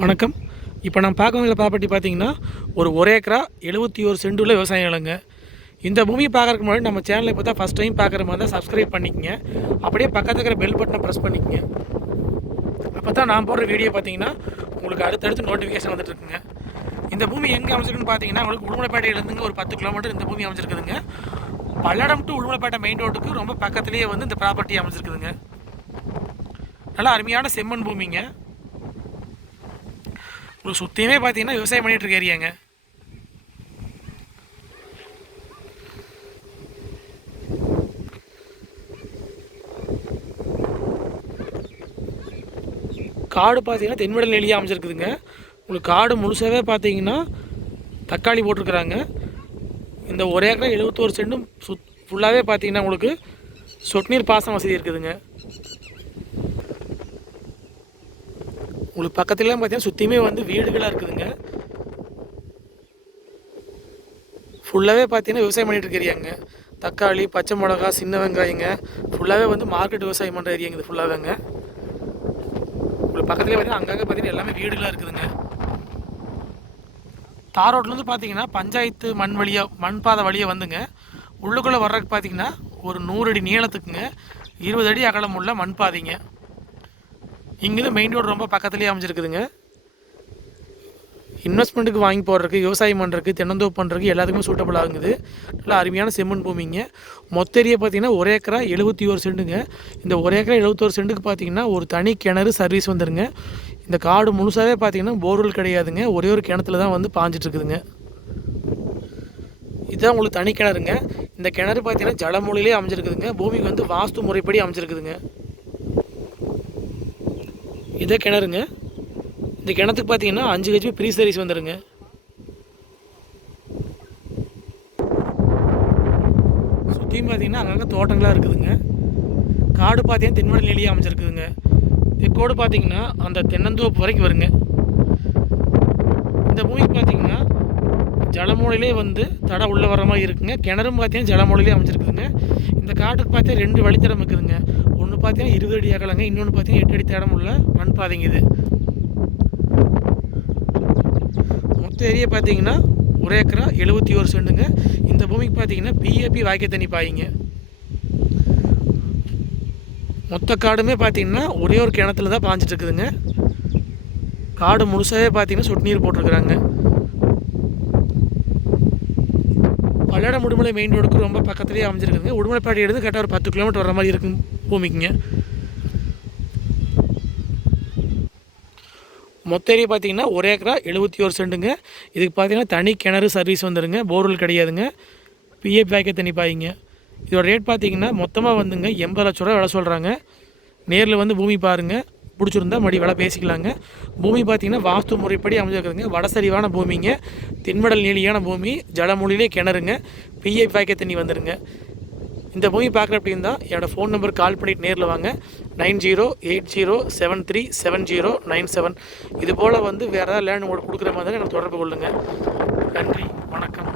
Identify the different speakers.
Speaker 1: வணக்கம். இப்போ நான் பார்க்க வந்த ப்ராப்பர்ட்டி பார்த்தீங்கன்னா ஒரு ஒரு ஏக்கரா எழுபத்தி ஒரு சென்ட் உள்ள விவசாய நிலங்க இந்த பூமியை பார்க்கறதுக்கு முன்னாடி நம்ம சேனலை இப்போ தான் ஃபஸ்ட் டைம் பார்க்குற மாதிரி தான் சப்ஸ்கிரைப் பண்ணிக்கங்க. அப்படியே பக்கத்தில் இருக்கிற பெல் பட்டனை ப்ரெஸ் பண்ணிக்கங்க. அப்போ தான் நான் போடுற வீடியோ பார்த்தீங்கன்னா உங்களுக்கு அடுத்தடுத்து நோட்டிஃபிகேஷன் வந்துட்டுருக்குங்க இந்த பூமி எங்கே அமைச்சிருக்குன்னு பார்த்தீங்கன்னா உங்களுக்கு உடுமலைப்பேட்டையிலேருந்துங்க ஒரு பத்து கிலோமீட்டர் இந்த பூமி அமைச்சிருக்குதுங்க பல்லடம் டு உடுமலைப்பேட்டை மெயின் ரோட்டுக்கு ரொம்ப பக்கத்துலேயே வந்து இந்த ப்ராப்பர்ட்டி அமைச்சிருக்குதுங்க நல்லா அருமையான செம்மண் பூமிங்க. உங்களுக்கு சுற்றியுமே பார்த்தீங்கன்னா விவசாயம் பண்ணிட்டு இருக்க ஏரியாங்க காடு பார்த்தீங்கன்னா தென்வடல் நெல்லியாக அமைச்சிருக்குதுங்க உங்களுக்கு காடு முழுசாகவே பார்த்தீங்கன்னா தக்காளி போட்டிருக்கிறாங்க. இந்த ஒரே ஏக்கரா எழுபத்தோரு செண்டும் சுத் ஃபுல்லாகவே பார்த்தீங்கன்னா உங்களுக்கு சொட்டு நீர் பாசன வசதி இருக்குதுங்க. உங்களுக்கு பக்கத்துலலாம் பார்த்தீங்கன்னா சுற்றியுமே வந்து வீடுகளாக இருக்குதுங்க. ஃபுல்லாகவே பார்த்தீங்கன்னா விவசாயம் பண்ணிகிட்டு இருக்க ஏரியாங்க. தக்காளி பச்சை மிளகா சின்ன வெங்காயங்க. ஃபுல்லாகவே வந்து மார்க்கெட் விவசாயம் பண்ணுற ஏரியாங்க இது ஃபுல்லாகவேங்க உங்களுக்கு பக்கத்துலேயே பார்த்தீங்கன்னா அங்கங்கே பார்த்தீங்கன்னா எல்லாமே வீடுகளாக இருக்குதுங்க. தார் ரோட்லேருந்து பார்த்தீங்கன்னா பஞ்சாயத்து மண் வழியாக மண் பாதை வழியாக வந்துங்க. உள்ளுக்குள்ளே வர்றதுக்கு பார்த்தீங்கன்னா ஒரு நூறு அடி நீளத்துக்குங்க. இருபது அடி அகலம் உள்ள மண் பாதைங்க. இங்கேருந்து மெயின் ரோடு ரொம்ப பக்கத்துலேயே அமைஞ்சிருக்குதுங்க. இன்வெஸ்ட்மெண்ட்டுக்கு வாங்கி போடுறதுக்கு விவசாயம் பண்ணுறதுக்கு தென்னந்தோப்பு பண்ணுறதுக்கு எல்லாத்துக்குமே சூட்டபிள் ஆகுது நல்லா அருமையான செம்மண் பூமிங்க. மொத்த ஏரியா பார்த்தீங்கன்னா ஒரு ஏக்கரா எழுபத்தி ஒரு செண்டுங்க இந்த ஒரு ஏக்கரா எழுபத்தோரு செண்டுக்கு பார்த்தீங்கன்னா ஒரு தனி கிணறு சர்வீஸ் வந்துருங்க. இந்த காடு முழுசாகவே பார்த்தீங்கன்னா போர்வெல் கிடையாதுங்க. ஒரே ஒரு கிணத்துல தான் வந்து பாஞ்சிட்ருக்குதுங்க. இதுதான் உங்களுக்கு தனி கிணறுங்க. இந்த கிணறு பார்த்தீங்கன்னா ஜலமூலையிலே அமைஞ்சிருக்குதுங்க. பூமிக்கு வந்து வாஸ்து முறைப்படி அமைஞ்சிருக்குதுங்க. இதே கிணறுங்க. இந்த கிணத்துக்கு பார்த்தீங்கன்னா அஞ்சு ஹெச்பி ப்ரீ சர்வீஸ் வந்துடுங்க சுற்றியும் பார்த்தீங்கன்னா அங்கங்கே தோட்டங்களாக இருக்குதுங்க. காடு பார்த்தீங்கன்னா தென்மடல் நிலையாக அமைச்சிருக்குதுங்க தெக்கோடு பார்த்தீங்கன்னா அந்த தென்னந்தோப்பு வரைக்கும் வருங்க. இந்த பூமிக்கு பார்த்தீங்கன்னா ஜலமூலையிலே வந்து தடை உள்ளே வர மாதிரி இருக்குங்க. கிணறும் பார்த்தீங்கன்னா ஜலமூலையிலே அமைச்சிருக்குதுங்க இந்த காட்டுக்கு பார்த்தீங்கன்னா ரெண்டு வழித்தடம் இருக்குதுங்க. ஒன்று பார்த்தீங்கன்னா இருபது அடி அகலங்க இன்னொன்று பார்த்தீங்கன்னா எட்டு அடி தேடம் உள்ள மண் பாதைங்க இது. மொத்த ஏரியா பார்த்தீங்கன்னா ஒரு ஏக்கரா எழுபத்தி ஒரு செண்டுங்க. இந்த பூமிக்கு பார்த்தீங்கன்னா பிஏபி வாய்க்க தண்ணி பாயிங்க. மொத்த காடுமே பார்த்தீங்கன்னா ஒரே ஒரு கிணத்துல தான் பாஞ்சிட்டு இருக்குதுங்க. காடு முழுசாகவே பார்த்தீங்கன்னா சொட்டு நீர் போட்டிருக்கிறாங்க. பல்லடம் உடுமலை மெயின் ரோடுக்கு ரொம்ப பக்கத்துலேயே அமைஞ்சிருக்குங்க உடுமலைப்பேட்டை எடுத்து கரெக்டாக ஒரு பத்து கிலோமீட்டர் வர மாதிரி இருக்கும் பூமிக்குங்க. மொத்த ஏரியா பார்த்தீங்கன்னா ஒரு ஏக்கரா எழுபத்தி ஒரு சென்ட்டுங்க. இதுக்கு பார்த்தீங்கன்னா தனி கிணறு சர்வீஸ் வந்துடுங்க போர்வெல் கிடையாதுங்க. பிஏ பேக்கை தண்ணி பாய்ங்க. இதோட ரேட் பார்த்தீங்கன்னா மொத்தமாக வந்துங்க எண்பது லட்ச ரூபா விலை சொல்கிறாங்க நேரில் வந்து பூமி பாருங்கள் பிடிச்சிருந்தா மறுபடி வேலை பேசிக்கலாங்க. பூமி பார்த்தீங்கன்னா வாஸ்து முறைப்படி அமைஞ்சிருக்குதுங்க. வடசரிவான பூமிங்க. தென்மடல் நீலியான பூமி. ஜலமொழியிலே கிணறுங்க. பிஐ பேக்கை தண்ணி வந்துடுங்க இந்த பூமி பார்க்குற அப்படின்னா என்னோடய ஃபோன் நம்பர் கால் பண்ணிட்டு நேரில் வாங்க. Nine zero eight zero seven three seven zero nine seven. இது போல் வந்து வேறு ஏதாவது லேண்ட் உங்களுக்கு கொடுக்குற மாதிரி எனக்கு தொடர்பு கொள்ளுங்கள் நன்றி. வணக்கம்.